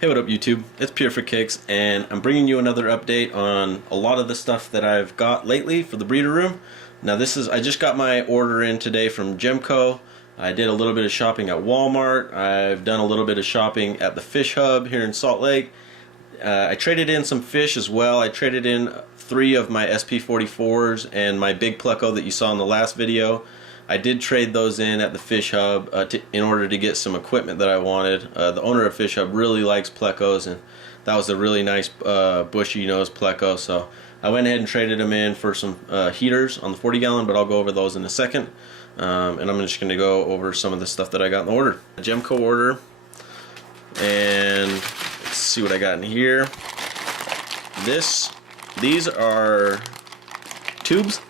Hey, what up YouTube? It's Pure for Kicks, and I'm bringing you another update on a lot of the stuff that I've got lately for the breeder room. Now I just got my order in today from Jemco. I did a little bit of shopping at Walmart. I've done a little bit of shopping at the Fish Hub here in Salt Lake. I traded in some fish as well. I traded in 3 of my SP44s and my big Pleco that you saw in the last video. I did trade those in at the Fish Hub in order to get some equipment that I wanted. The owner of Fish Hub really likes Plecos, and that was a really nice bushy nose Pleco, so I went ahead and traded them in for some heaters on the 40 gallon, but I'll go over those in a second. And I'm just going to go over some of the stuff that I got in the order. A Jemco order, and let's see what I got in here. These are tubes.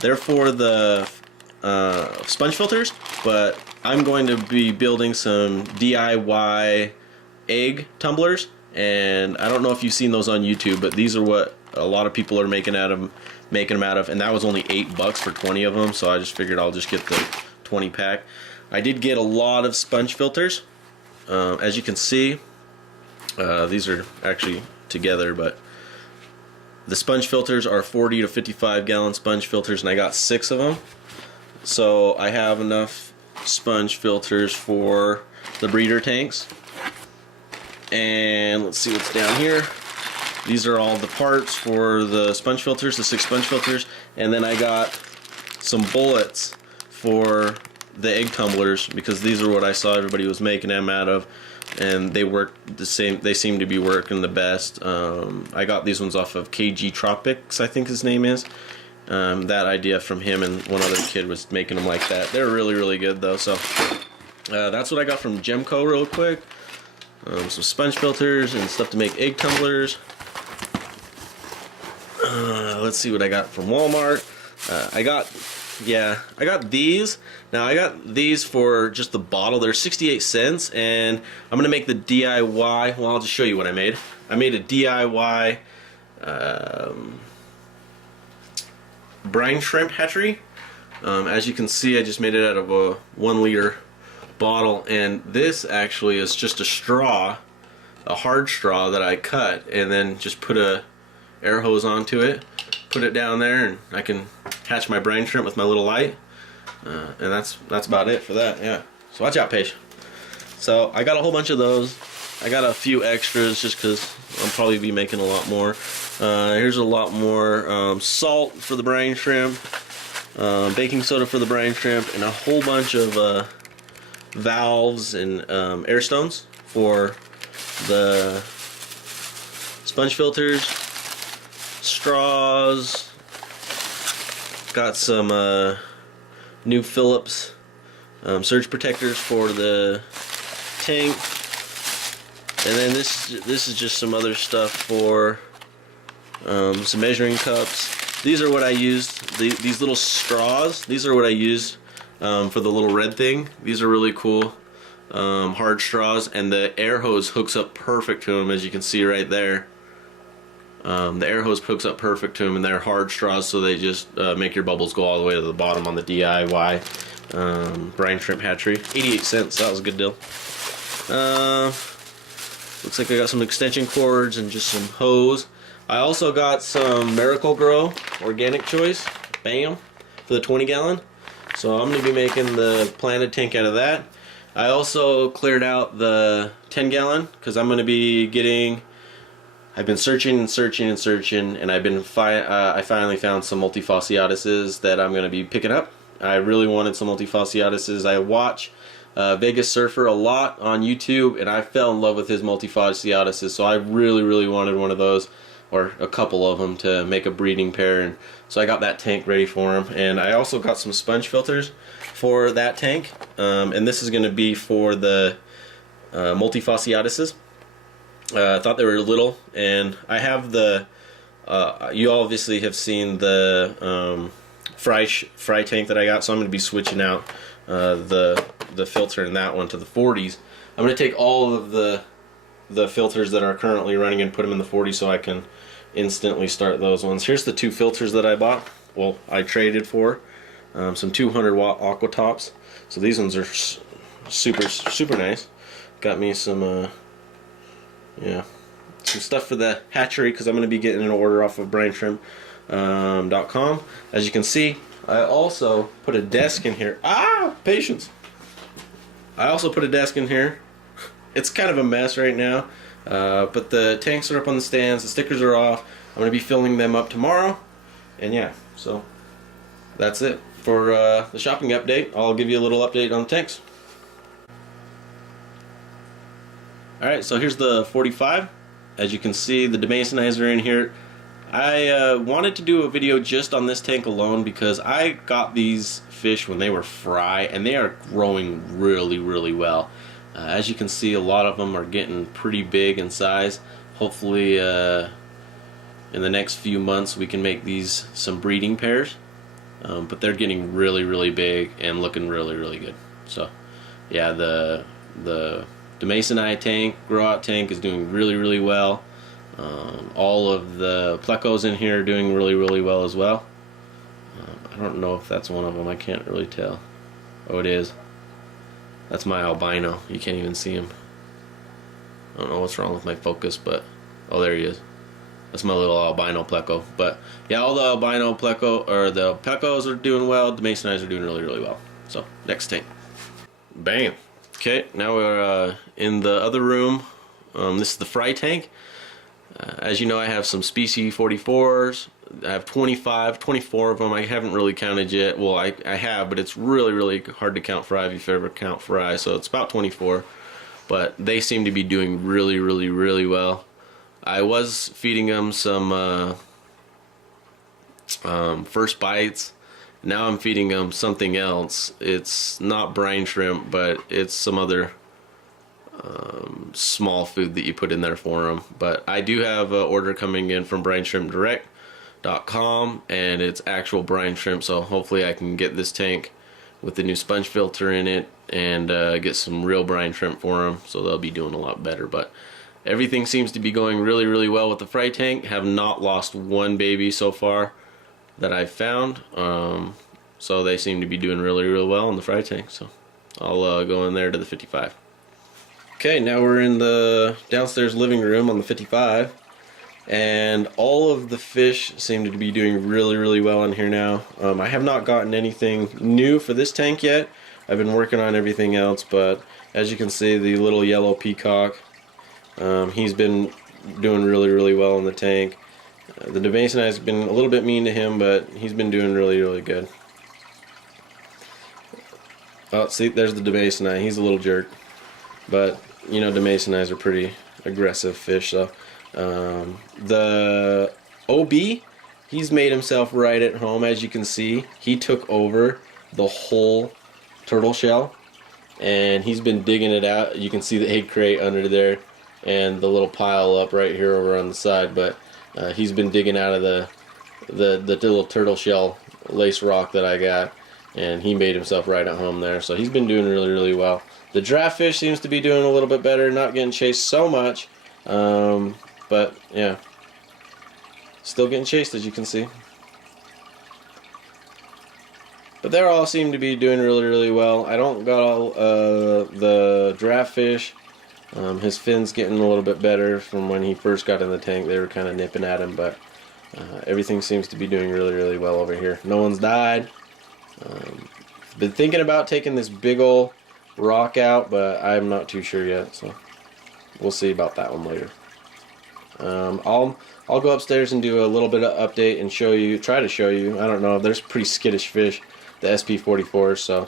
They're for the sponge filters, but I'm going to be building some DIY egg tumblers, and I don't know if you've seen those on YouTube, but these are what a lot of people are making them out of, and that was only $8 for 20 of them, so I just figured I'll just get the 20 pack. I did get a lot of sponge filters. As you can see, these are actually together, but the sponge filters are 40 to 55 gallon sponge filters, and I got 6 of them. So I have enough sponge filters for the breeder tanks. And let's see what's down here. These are all the parts for the sponge filters, the 6 sponge filters. And then I got some bullets for the egg tumblers, because these are what I saw everybody was making them out of, and they work the same. They seem to be working the best. I got these ones off of KG Tropics, I think his name is. That idea from him, and one other kid was making them like that. They're really, really good though. So that's what I got from Jemco real quick. Some sponge filters and stuff to make egg tumblers. Let's see what I got from Walmart. I got these. Now I got these for just the bottle. They're 68 cents, and I'm gonna make the DIY. Well, I'll just show you what I made. I made a DIY Brine Shrimp hatchery. As you can see, I just made it out of a 1 liter bottle, and this actually is just a straw, a hard straw that I cut, and then just put a air hose onto it, put it down there, and I can hatch my brine shrimp with my little light. And that's about it for that. Yeah. So watch out, Paige. So I got a whole bunch of those. I got a few extras just because I'll probably be making a lot more. Here's a lot more salt for the brine shrimp, baking soda for the brine shrimp, and a whole bunch of valves and air stones for the sponge filters, straws. Got some new Phillips surge protectors for the tank. And then this is just some other stuff for some measuring cups. These are what I used. These little straws. These are what I used for the little red thing. These are really cool, hard straws, and the air hose hooks up perfect to them, as you can see right there. The air hose hooks up perfect to them, and they're hard straws, so they just make your bubbles go all the way to the bottom on the DIY Brine Shrimp hatchery. 88 cents. That was a good deal. Looks like I got some extension cords and just some hose. I also got some Miracle-Gro organic choice, bam, for the 20 gallon. So I'm going to be making the planted tank out of that. I also cleared out the 10 gallon because I'm going to be getting, I've been searching and searching and searching, and I finally found some multifasciatuses that I'm going to be picking up. I really wanted some multifasciatuses. I watch Vegas Surfer a lot on YouTube, and I fell in love with his multifasciatuses, so I really, really wanted one of those, or a couple of them, to make a breeding pair. And so I got that tank ready for him. And I also got some sponge filters for that tank, and this is going to be for the multifasciatuses. I thought they were little, and I have the you obviously have seen the fry tank that I got, so I'm going to be switching out the filter in that one to the 40s. I'm going to take all of the filters that are currently running and put them in the 40s so I can instantly start those ones. Here's the 2 filters that I bought. Well, I traded for some 200 watt aqua tops. So these ones are super nice. Got me some yeah, some stuff for the hatchery because I'm going to be getting an order off of BrineShrimp.com. As you can see, I also put a desk in here. Patience. I also put a desk in here. It's kind of a mess right now, but the tanks are up on the stands, the stickers are off. I'm going to be filling them up tomorrow, and yeah, so that's it for the shopping update. I'll give you a little update on the tanks. Alright, so here's the 45. As you can see, the demasonizer in here. I wanted to do a video just on this tank alone because I got these fish when they were fry, and they are growing really, really well. As you can see, a lot of them are getting pretty big in size. Hopefully in the next few months we can make these some breeding pairs. But they're getting really, really big and looking really, really good. So yeah, the Demasonite tank, grow out tank is doing really, really well. All of the Plecos in here are doing really, really well as well. I don't know if that's one of them. I can't really tell. Oh, it is. That's my albino. You can't even see him. I don't know what's wrong with my focus, but oh, there he is. That's my little albino Pleco. But yeah, all the albino Pleco or the Plecos are doing well. The Masonites are doing really, really well. So next tank. Bam. Okay, now we're in the other room. This is the fry tank. As you know, I have some species 44s. I have 24 of them. I haven't really counted yet. Well, I have, but it's really, really hard to count fry if you ever count fry. So it's about 24. But they seem to be doing really, really, really well. I was feeding them some first bites. Now I'm feeding them something else. It's not brine shrimp, but it's some other small food that you put in there for them. But I do have an order coming in from BrineShrimpDirect.com, and it's actual brine shrimp, so hopefully I can get this tank with the new sponge filter in it and get some real brine shrimp for them, so they'll be doing a lot better. But everything seems to be going really, really well with the fry tank. Have not lost one baby so far that I've found, so they seem to be doing really, really well in the fry tank. So I'll go in there to the 55. Okay, now we're in the downstairs living room on the 55, and all of the fish seem to be doing really, really well in here now. I have not gotten anything new for this tank yet. I've been working on everything else, but as you can see, the little yellow peacock, he's been doing really, really well in the tank. The Demasonite has been a little bit mean to him, but he's been doing really, really good. Oh, see, there's the Demasonite. He's a little jerk. But, you know, Demasonites are pretty aggressive fish. So the OB, he's made himself right at home. As you can see, he took over the whole turtle shell, and he's been digging it out. You can see the egg crate under there and the little pile up right here over on the side. But he's been digging out of the little turtle shell lace rock that I got, and he made himself right at home there. So he's been doing really, really well. The draft fish seems to be doing a little bit better, not getting chased so much, but yeah, still getting chased, as you can see. But they all seem to be doing really, really well. I don't got all the draft fish. His fin's getting a little bit better from when he first got in the tank. They were kind of nipping at him, but everything seems to be doing really, really well over here. No one's died. Been thinking about taking this big ol' rock out, but I'm not too sure yet, so we'll see about that one later. I'll go upstairs and do a little bit of update and try to show you. I don't know, there's pretty skittish fish, the SP44s, so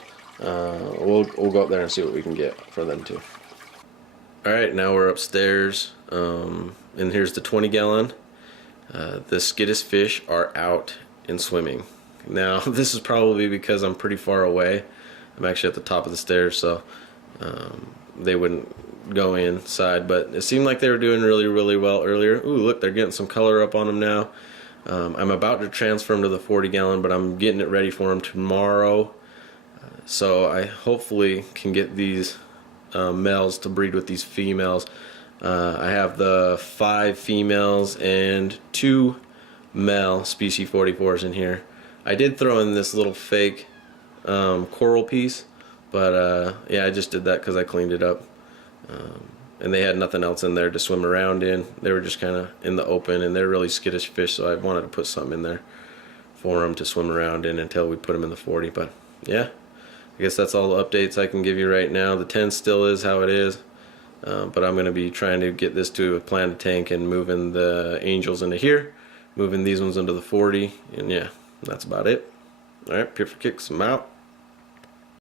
we'll go up there and see what we can get for them too. Alright, now we're upstairs, and here's the 20-gallon. The skittish fish are out and swimming. Now, this is probably because I'm pretty far away. I'm actually at the top of the stairs, so they wouldn't go inside, but it seemed like they were doing really, really well earlier. Ooh, look, they're getting some color up on them now. I'm about to transfer them to the 40-gallon, but I'm getting it ready for them tomorrow. So I hopefully can get these males to breed with these females. I have the 5 females and 2 male species 44s in here. I did throw in this little fake coral piece, but yeah, I just did that because I cleaned it up. and they had nothing else in there to swim around in. They were just kind of in the open, and they're really skittish fish, so I wanted to put something in there for them to swim around in until we put them in the 40. But yeah, I guess that's all the updates I can give you right now. The 10 still is how it is, but I'm going to be trying to get this to a planted tank and moving the angels into here, moving these ones into the 40, and yeah, that's about it. Alright, Pure for Kicks, I'm out.